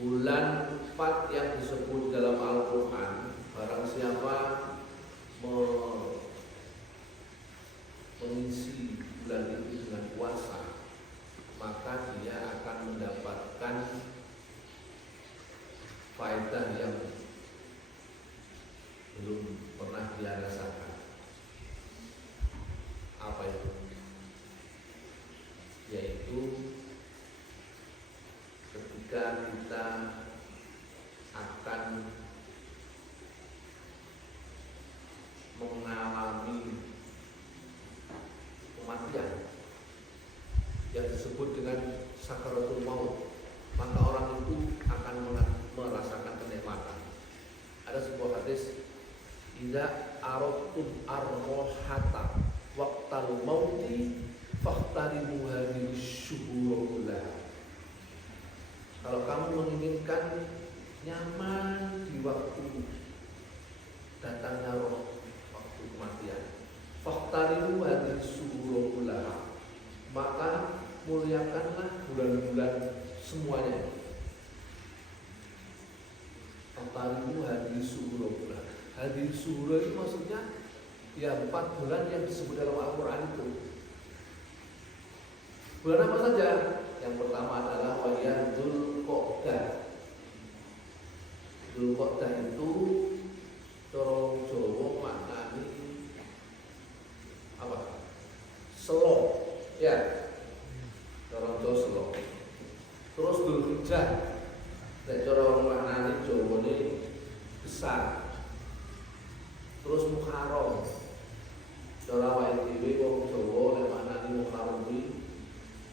bulan 4 yang disebut dalam Al-Quran, barang siapa mengisi bulan itu dengan puasa, maka dia akan mendapatkan faedah yang belum pernah dia rasakan. Apa itu? Yaitu ketika kita akan mengalami kematian yang disebut dengan sakaratul maut, maka orang itu akan merasakan kenikmatan. Ada sebuah hadis, idza aradtum arrohata waqtal mauti faqtaribu hadhihi syuhur kullaha. Kalau kamu menginginkan nyaman di waktu datangnya roh, waktu kematian, faqtaribu hadhihi syuhur kullaha, maka muliakanlah bulan-bulan semuanya. Faqtaribu hadhihi syuhur kullaha. Hadhihi syuhur itu maksudnya ya 4 bulan yang disebut dalam Al-Quran itu. Bulan apa saja? Yang pertama adalah waya Dzulqa'dah. Dzulqa'dah itu cara Jawa maknane apa? Selo, ya. Cara Jawa selo. Terus Dzulhijjah. Nek cara maknane Jawane besar. Terus Muharram. Cara wae dhewe wong Jawa nek maknane Muharram kuwi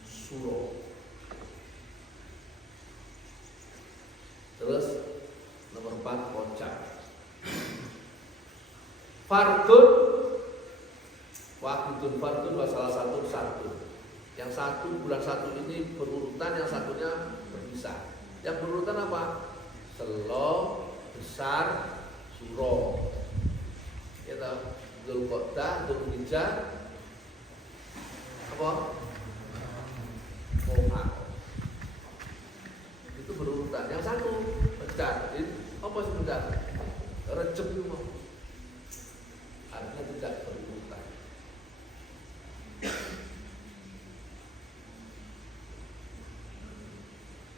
Suro. Terus nomor 4 Rajab. Fardun wa salah satu. Yang satu bulan satu ini berurutan, yang satunya berpisah. Yang berurutan apa? Selo, besar, Suro. Kita Dzulqa'dah, Dzulhijjah, apa? Itu berurutan. Yang satu pecah. Apa sih pecah? Rejeb itu mau. Artinya tidak berurutan.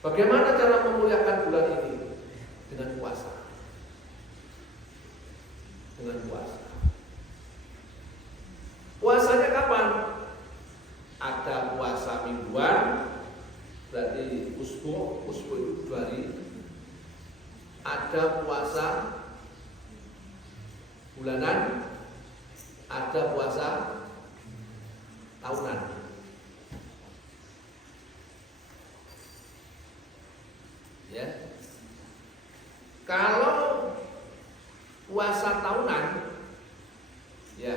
Bagaimana cara memuliakan bulan ini? Dengan puasa. Dengan puasa. Puasanya kapan? Ada puasa mingguan, berarti usbu itu 2 hari. Ada puasa bulanan, ada puasa tahunan. Ya. Kalau puasa tahunan, ya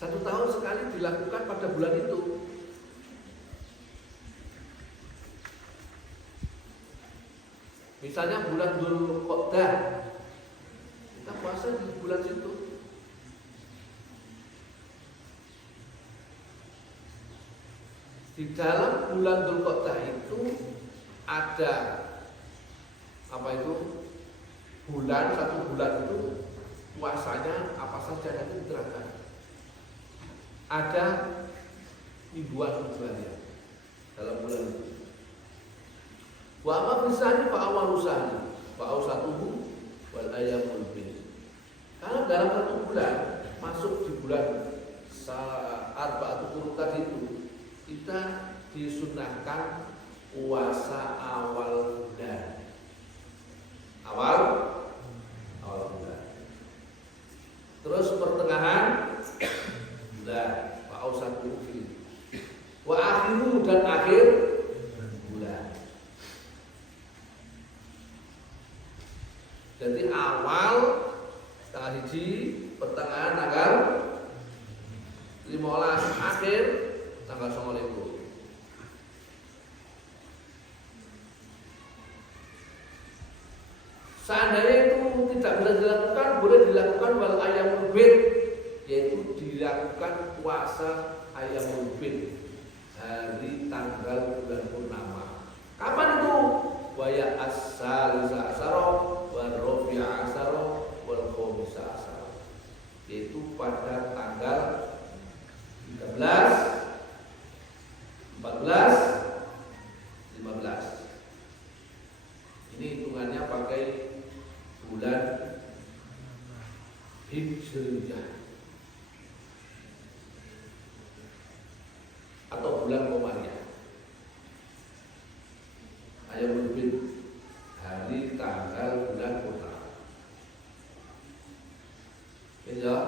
1 tahun sekali dilakukan pada bulan itu. Misalnya bulan Dzulqa'dah, kita puasa di bulan situ. Di dalam bulan Dzulqa'dah itu ada apa itu? Bulan, 1 bulan itu puasanya apa saja nanti diterangkan. Ada mingguan ya, dalam bulan itu. Wa amma bisani fa awal usani fa awsatuhu wal ayyamul bid. Kalau dalam 1 bulan masuk di bulan arba'atul urutan itu, kita disunahkan puasa awal bulan. Awal bulan. Terus pertengahan bulan, wa awsatuhu wa akhiru dan akhir bulan. Jadi awal tanggal 1, pertengahan tanggal 15, akhir tanggal 29. Seandainya itu tidak bisa dilakukan, boleh dilakukan wal ayyamul bid, yaitu dilakukan puasa ayyamul bid, hari tanggal bulan purnama. Kapan itu? Waya as bulan Komariah. Ayyamul Bid, hari tanggal bulan purnama. Ya,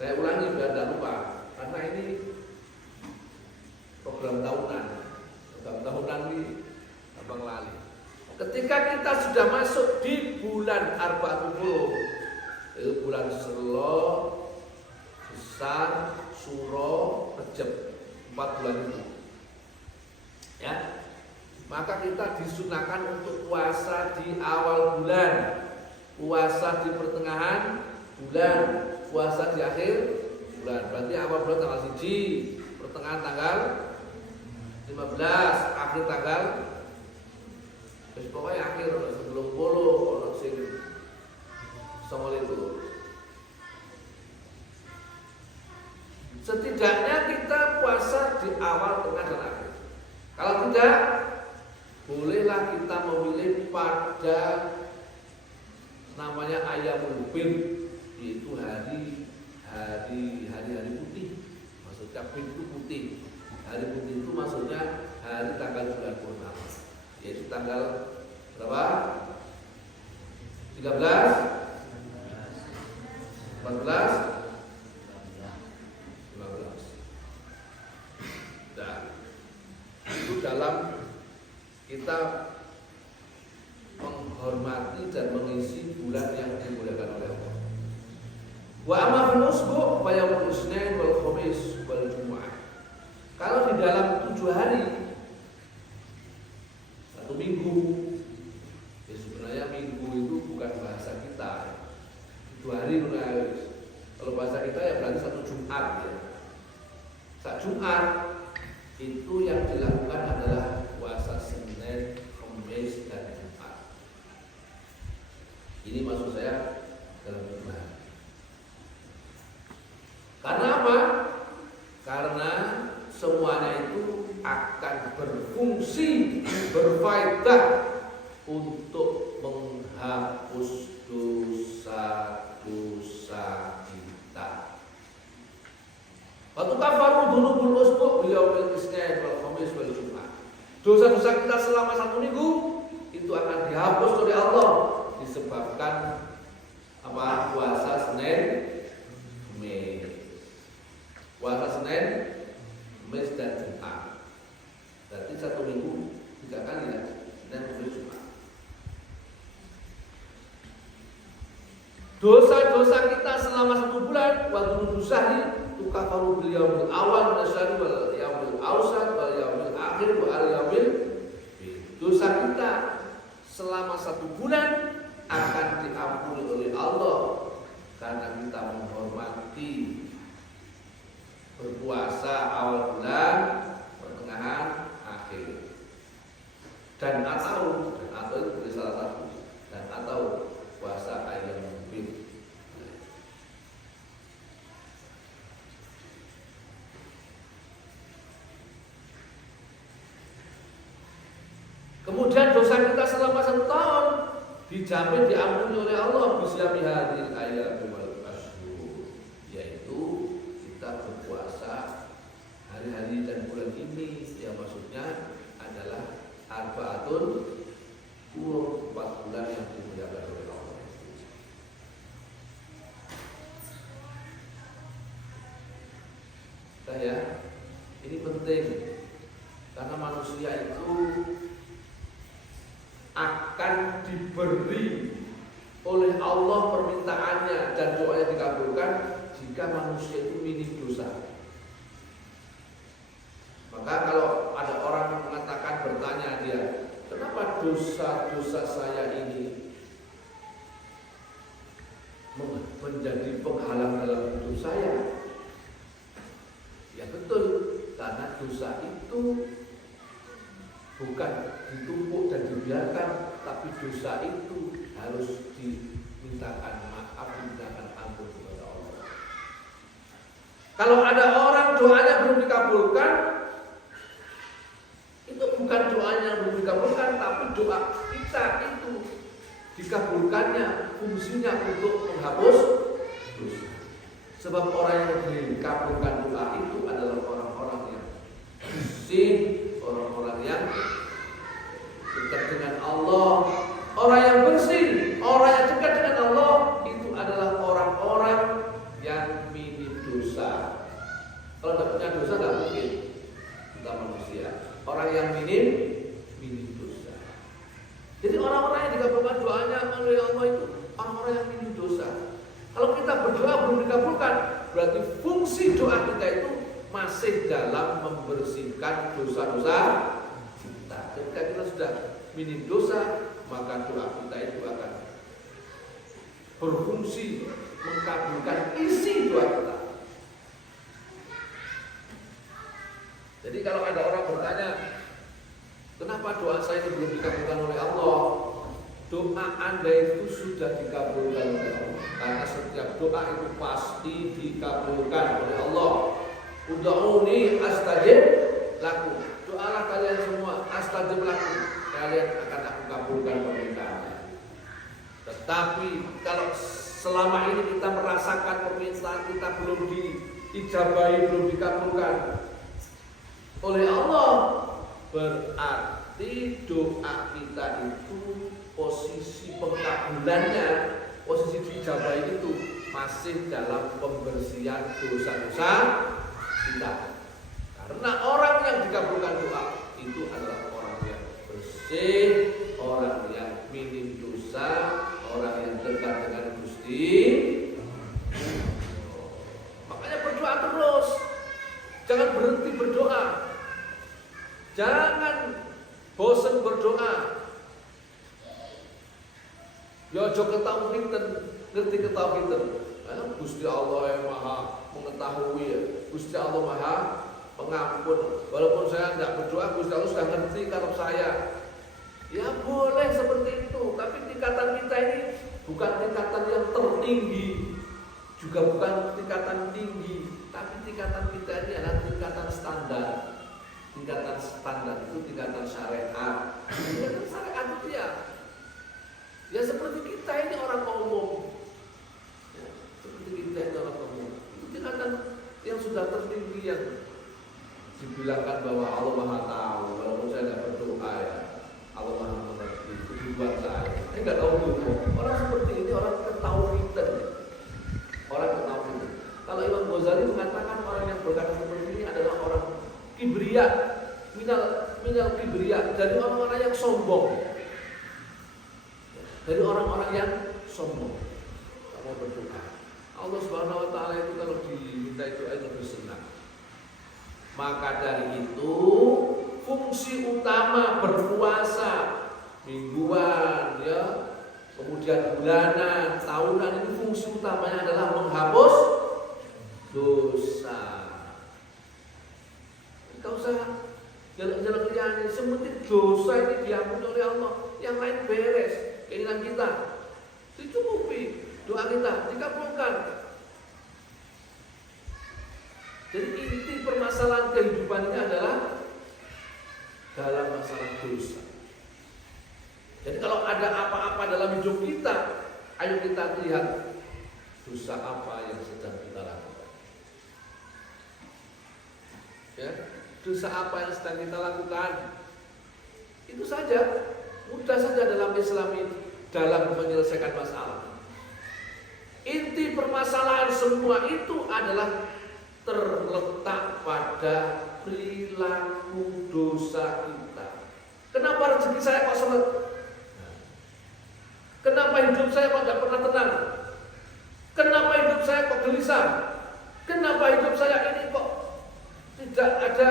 saya ulangi biar tidak lupa, karena ini program tahunan ini abang lali. Ketika kita sudah masuk di bulan Arba'atul Hurum, itu bulan Selo, Besar, Suro, Rejab, 4 bulan itu, ya, maka kita disunahkan untuk puasa di awal bulan, puasa di pertengahan bulan, puasa di akhir bulan. Berarti awal bulan tanggal 1, pertengahan tanggal 15, akhir tanggal, pokoknya akhir sebelum 10 orang sing songol itu. Setidaknya kita puasa di awal, tengah, dan akhir. Kalau tidak, bolehlah kita memilih pada namanya Ayyamul Bid, yaitu hari-hari putih. Maksudnya Bid itu putih. Hari putih itu maksudnya hari tanggal bulan purnama, yaitu tanggal berapa? 13, 14, 15. Nah, itu dalam kita menghormati dan mengisi bulan yang dimuliakan oleh Allah. Wa amma fil usbu' fa yaumul Isnin wal Khamis wal Jumu'ah. Kalau di dalam 7 hari, 1 minggu, ya sebenarnya minggu itu bukan bahasa kita. 7 hari menarik. Kalau bahasa kita ya berarti 1 Jumat ya. 1 Jumat itu yang dilakukan adalah puasa Senin, Kamis, dan Jumat. Ini maksud saya dalam Jumat. Karena apa? Karena semuanya itu akan berfungsi, berfaedah untuk menghapus dosa-dosa kita. Waktu kafaru dzunubul usbu' yaumil Isnin wal Khamis wal Jumu'ah. Dosa-dosa kita selama 1 minggu itu akan dihapus oleh Allah disebabkan apa? Puasa Senin, Kamis. Puasa Senin, Kamis, dan Jumat. Berarti 1 minggu 3 kali ya, Senin, Kamis, Jumat. Dosa-dosa kita selama 1 bulan, waktu nusahri tukafaru bil yaumil awal nasyari wal yaumil awsat wal yaumil akhir wal yaumil. Dosa kita selama 1 bulan akan diampuni oleh Allah karena kita menghormati berpuasa awal bulan, pertengahan, akhir, dan atau itu boleh salah satu, dan atau puasa Ayyamul Bid. Kemudian dosa kita selama 1 tahun dijamin diampuni oleh Allah bisyami hadil ayat wal ashhur, yaitu kita berpuasa hari-hari dan bulan ini, yang maksudnya adalah Arba'atul Hurum, 4 bulan yang dimuliakan oleh Allah. Ya, ini penting karena manusia itu akan diberi oleh Allah permintaannya dan doanya dikabulkan jika manusia itu minim dosa. Maka kalau ada orang mengatakan, bertanya dia, kenapa dosa-dosa saya ini menjadi penghalang dalam hidup saya? Ya betul, karena dosa itu bukan ditumpuk dan dibiarkan, tapi dosa itu harus dimintakan maaf, dimintakan ampun kepada Allah. Kalau ada orang doanya belum dikabulkan, itu bukan doanya belum dikabulkan, tapi doa kita itu dikabulkannya, fungsinya untuk menghapus dosa. Sebab orang yang dikabulkan doa itu adalah orang-orang bersih, orang-orang yang dekat dengan Allah. Orang yang bersih, orang yang dekat dengan Allah itu adalah orang-orang yang minim dosa. Kalau tidak punya dosa tidak mungkin kita manusia. Orang yang minim dosa. Jadi orang-orang yang dikabulkan doanya oleh Allah itu orang-orang yang minim dosa. Kalau kita berdoa belum dikabulkan, berarti fungsi doa kita itu masih dalam membersihkan dosa-dosa kita. Ketika kita sudah minim dosa, maka doa kita itu akan berfungsi mengabulkan isi doa kita. Jadi kalau ada orang bertanya, kenapa doa saya ini belum dikabulkan oleh Allah? Doa Anda itu sudah dikabulkan oleh Allah. Karena setiap doa itu pasti dikabulkan oleh Allah. Ud'uni astajib lakum. Doalah kalian semua, astajib lakum. Kalian akan aku kabulkan permintaannya. Tetapi kalau selama ini kita merasakan permintaan kita belum diijabahi, belum dikabulkan oleh Allah, berarti doa kita itu posisi pengkabulannya, posisi diijabahi itu masih dalam pembersihan dosa-dosa kita. Karena orang yang dikabulkan doa itu adalah orang yang bersih, orang yang minim dosa, orang yang dekat dengan Gusti. Makanya berdoa terus, jangan berhenti berdoa, jangan bosan berdoa. Ya ojo ketahu pinten, ngerti ketahu pinten. Gusti Allah yang maha mengetahui ya. Gusti Allah maha pengampun. Walaupun saya tidak berdoa, Gusti Allah sudah ngerti karena saya. Ya boleh seperti itu, tapi tingkatan kita ini bukan tingkatan yang tertinggi, juga bukan tingkatan tinggi, tapi tingkatan kita ini adalah tingkatan standar. Tingkatan standar itu tingkatan syariat. Tingkatan syariat itu ya seperti kita ini orang umum. Ya, seperti kita ini orang umum. Itu tingkatan yang sudah tertinggi yang dibilangkan bahwa Allah Maha Tahu. Walaupun saya tidak berdoa ya, Allah Maha Mengerti. Itu dibuat saya. Saya nggak tahu dulu. Orang seperti ini orang ketauhidan. Orang ketauhidan. Kalau Imam Ghazali mengatakan orang yang berkata seperti ini adalah orang kibria, minal kibria, dari orang-orang yang sombong. Dari orang-orang yang sombong. Kamu berdoa. Allah Subhanahu wa taala itu kalau diminta itu lebih senang. Maka dari itu fungsi utama berpuasa mingguan ya, kemudian bulanan, tahunan, ini fungsi utamanya adalah menghapus dosa. Enggak usah jalan-jalan liane, sementing dosa ini diampuni oleh Allah, yang lain beres. Keinginan kita dicukupi, doa kita dikabulkan. Jadi inti permasalahan kehidupan ini adalah dalam masalah dosa. Jadi kalau ada apa-apa dalam hidup kita, ayo kita lihat dosa apa yang sedang kita lakukan. Ya, dosa apa yang sedang kita lakukan. Itu saja, mudah saja dalam Islam ini, dalam menyelesaikan masalah. Inti permasalahan semua itu adalah terletak pada perilaku dosa kita. Kenapa rezeki saya kok sulit? Kenapa hidup saya kok tidak pernah tenang? Kenapa hidup saya kok gelisah? Kenapa hidup saya ini kok tidak ada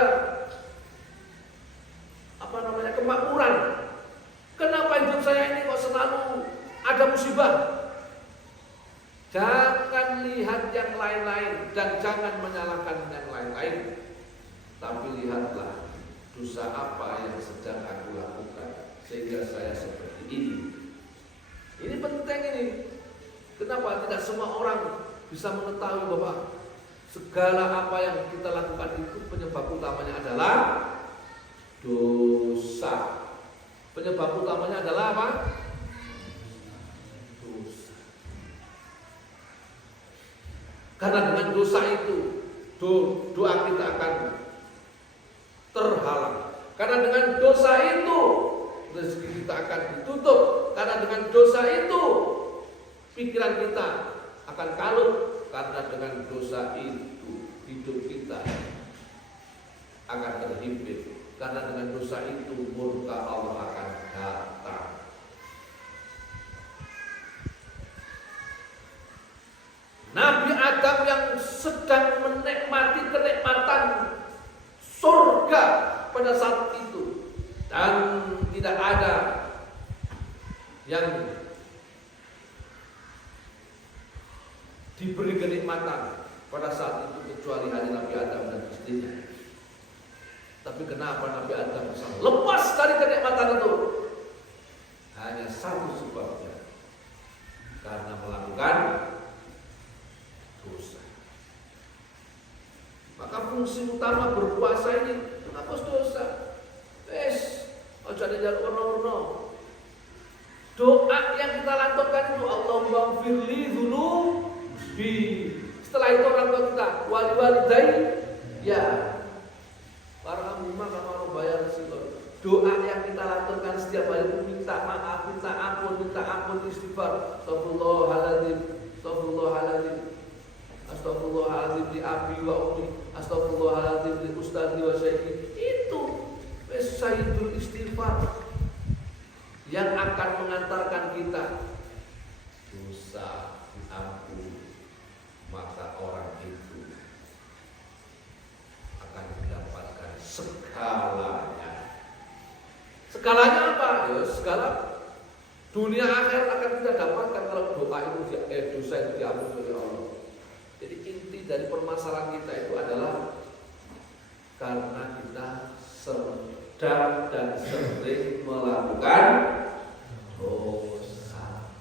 kemakmuran? Kenapa hidup saya ini kok selalu ada musibah? Jangan lihat yang lain-lain dan jangan menyalahkan yang lain-lain, tapi lihatlah dosa apa yang sedang aku lakukan sehingga saya seperti ini. Ini penting ini. Kenapa tidak semua orang bisa mengetahui bahwa segala apa yang kita lakukan itu penyebab utamanya adalah dosa. Penyebab utamanya adalah apa? Karena dengan dosa itu doa kita akan terhapus Karena dengan dosa itu rezeki kita akan ditutup. Karena dengan dosa itu pikiran kita akan kalut. Karena dengan dosa itu hidup kita akan terhimpit. Karena dengan dosa itu murka Allah akan datang. Nabi Adam yang sedang menikmati kenikmatan surga pada saat itu, dan tidak ada yang diberi kenikmatan pada saat itu kecuali hanya Nabi Adam dan istrinya. Tapi kenapa Nabi Adam bisa lepas dari kenikmatan itu? Hanya satu sebabnya, karena melakukan dosa. Maka fungsi utama berpuasa ini menghapus dosa. Ojo ada ono-ono. Doa yang kita lantunkan itu Allahumma firli dzunubi. Setelah itu orang tua kita wali-walidai ya warhamhuma kama rabbayani shaghira. Doa yang kita lantunkan setiap hari itu minta maaf, minta ampun, istighfar. Astagfirullahaladzim, astagfirullahaladzim. Astagfirullahaladzim di abi wa ummi, astagfirullahaladzim di ustadzi wa syaikhi. Itu sayyidul istighfar yang akan mengantarkan kita dosa diampuni, maka orang itu akan mendapatkan segalanya. Segalanya apa? Ya segala dunia akhirat akan kita dapatkan kalau doa itu dosa itu diampuni oleh Allah. Jadi inti dari permasalahan kita itu adalah karena kita sedang dan sering melakukan dosa.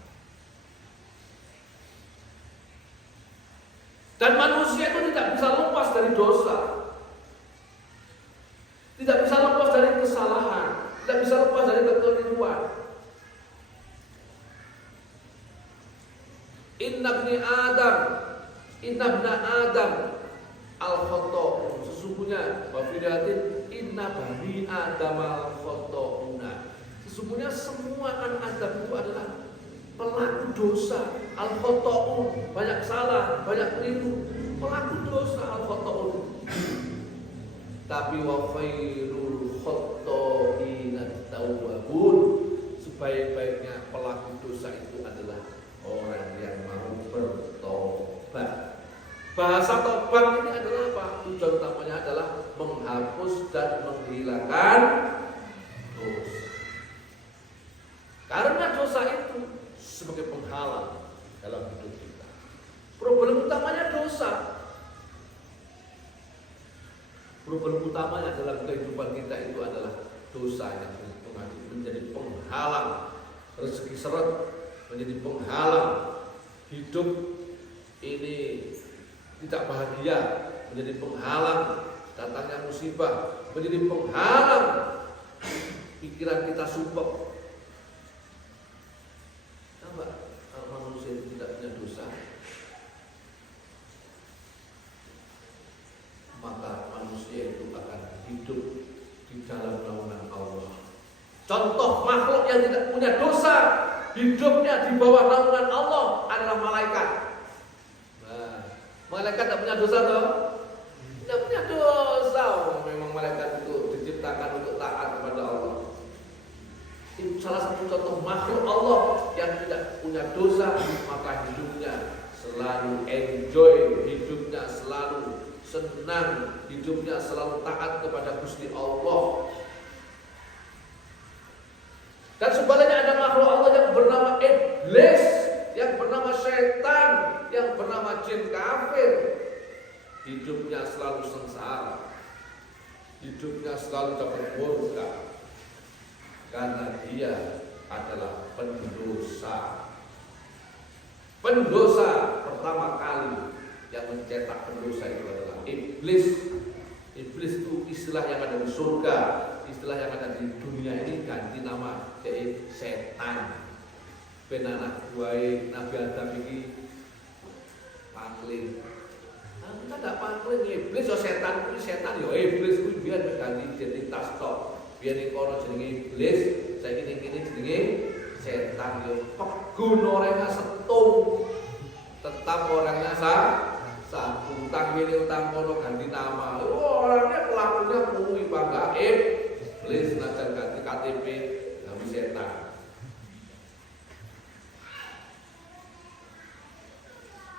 Dan manusia itu tidak bisa lepas dari dosa, tidak bisa lepas dari kesalahan, tidak bisa lepas dari kekeliruan. Inna ibna Adam al-khoto'un. Sesungguhnya wafidatin inna bani Adam al-khoto'una. Sesungguhnya semua anak Adam itu adalah pelaku dosa. Al-khoto'un, banyak salah, banyak keliru. Pelaku dosa al-khoto'un. Tapi wa khairul khoto'ina tawwabun. Sebaik-baiknya pelaku dosa itu adalah orang yang mau bertobat. Bahasa tobat ini adalah apa? Tujuan utamanya adalah menghapus dan menghilangkan dosa. Karena dosa itu sebagai penghalang dalam hidup kita. Problem utamanya dosa. Problem utamanya dalam kehidupan kita itu adalah dosa yang menjadi penghalang rezeki seret, menjadi penghalang hidup ini tidak bahagia, menjadi penghalang datangnya musibah, menjadi penghalang pikiran kita sumpah. Coba kalau manusia itu tidak punya dosa, maka manusia itu akan hidup di dalam naungan Allah. Contoh makhluk yang tidak punya dosa, hidupnya di bawah naungan Allah adalah malaikat. Malaikat tidak punya dosa toh? Tidak punya dosa. Memang malaikat itu diciptakan untuk taat kepada Allah. Itu salah satu contoh makhluk Allah yang tidak punya dosa, maka hidupnya selalu enjoy, hidupnya selalu senang, hidupnya selalu taat kepada Gusti Allah. Dan sebaliknya ada makhluk Allah yang bernama iblis, yang bernama setan, yang bernama jin kafir. Hidupnya selalu sengsara, hidupnya selalu dapat murka, karena dia adalah pendosa. Pendosa pertama kali yang mencetak pendosa itu adalah iblis. Iblis itu istilah yang ada di surga, istilah yang ada di dunia ini ganti nama jadi setan. Ben anak buah Nabi Adam ini pangling. Kita tidak pangling iblis, setan itu setan, iblis itu biar ganti identitas tok. biyen ning kono jenenge iblis, saiki ning kene jenenge setan. Yo pegun orangnya setung, tetap orangnya satu. Utang ini utang kono ganti nama. Orangnya pelakunya kuwi Pak Gaib, iblis najan ganti KTP gawe setan.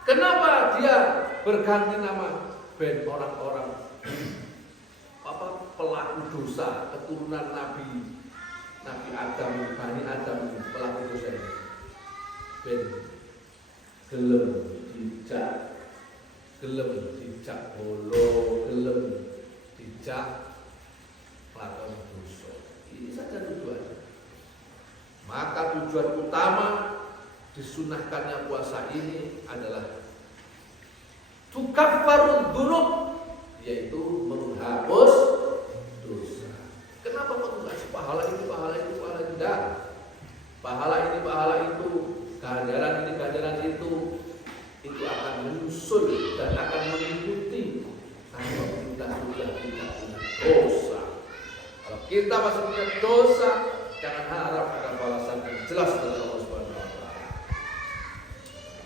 Kenapa dia berganti nama? Ben orang-orang pelaku dosa keturunan Nabi Adam, Bani Adam, pelaku dosa ini. Ben gelem dijak bolo, gelem dijak pelakon dosa. Ini saja tujuannya. Maka tujuan utama disunahkannya puasa ini adalah tukaffarud dzunub, yaitu menghapus dosa. Kenapa kok dikasih pahala ini, pahala itu, pahala tidak? Pahala ini, pahala itu, ganjaran ini, ganjaran itu akan menyusul dan akan mengikuti kalau kita sudah tidak punya dosa. Kalau kita masih punya dosa, jangan harap ada balasan yang jelas dari Allah Subhanahu wa taala.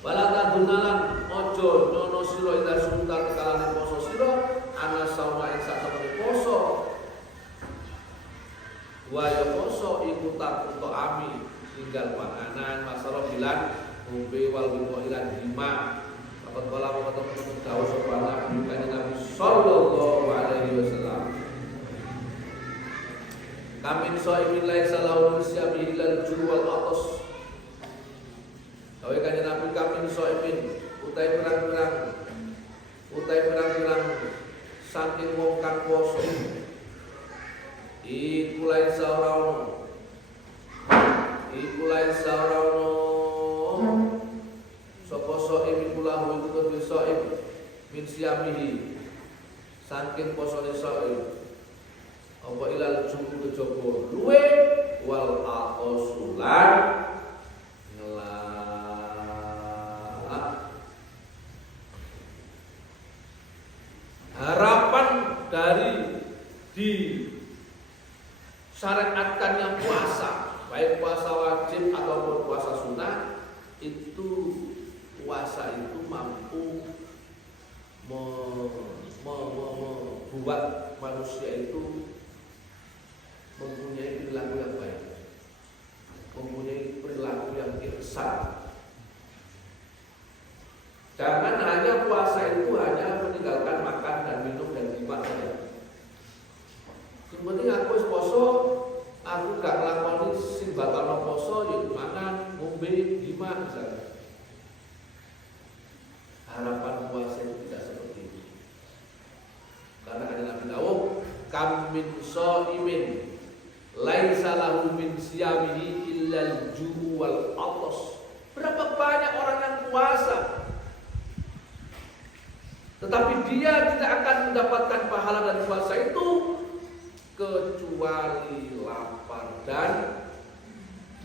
Wala tadunalan ojo nono sira ida suntar kalane poso sira ana sauma ing sakjane poso. Wa ya poso iku tak ami tinggal panganan masalah bilan umbe wal ilan lima. Apa kala ketemu dawuh sapa Nabi sallallahu alaihi wasallam. Kamin so'imin laisa lahu misyami ilal juwal atas. Kawe kanjeng Nabi kamin so'imin utai perang-perang saking wong kang poso. Iku laisa ora sapa so'im iku lahu iku kudu so'im min siyamihi saking posone so'im. Apa ilal jumu kejaba luwe wal aqsulan ngelak. Harapan dari disyariatkannya puasa, baik puasa wajib ataupun puasa sunnah, itu puasa itu mampu membuat manusia itu mempunyai perilaku yang baik, mempunyai perilaku yang ihsan. Jangan hanya puasa itu hanya meninggalkan makan dan minum dan jima saja. Yang penting aku poso, aku gak nglakoni sing batalno poso, yuk mangan, ngombe, jima misalnya. Harapan puasa itu tidak seperti itu. Karena ada Nabi dawuh, kam min shaimin laisa lahu min siyamihi illal ju' wal atas. Berapa banyak orang yang puasa tetapi dia tidak akan mendapatkan pahala dari puasa itu kecuali lapar dan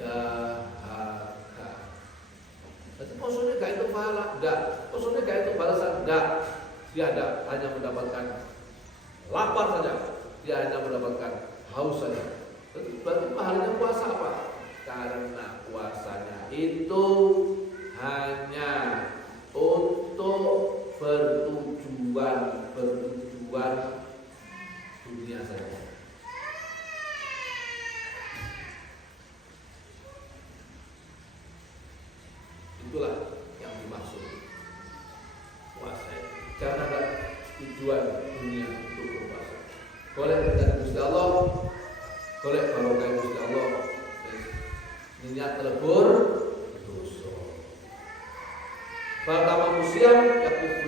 dahaga. Jadi posone gak itu pahala, enggak. Posone gak itu balasan, enggak. Dia hanya mendapatkan lapar saja, dia hanya mendapatkan haus saja. Berarti pahalanya puasa apa? Karena puasanya itu hanya untuk bertujuan dunia saja. Itulah yang dimaksud puasa. Jangan ada tujuan dunia untuk berpuasa. Boleh berkata Gusti Allah, boleh barokah Gusti Allah, niat lebur dosa. Pertama musiam yakuf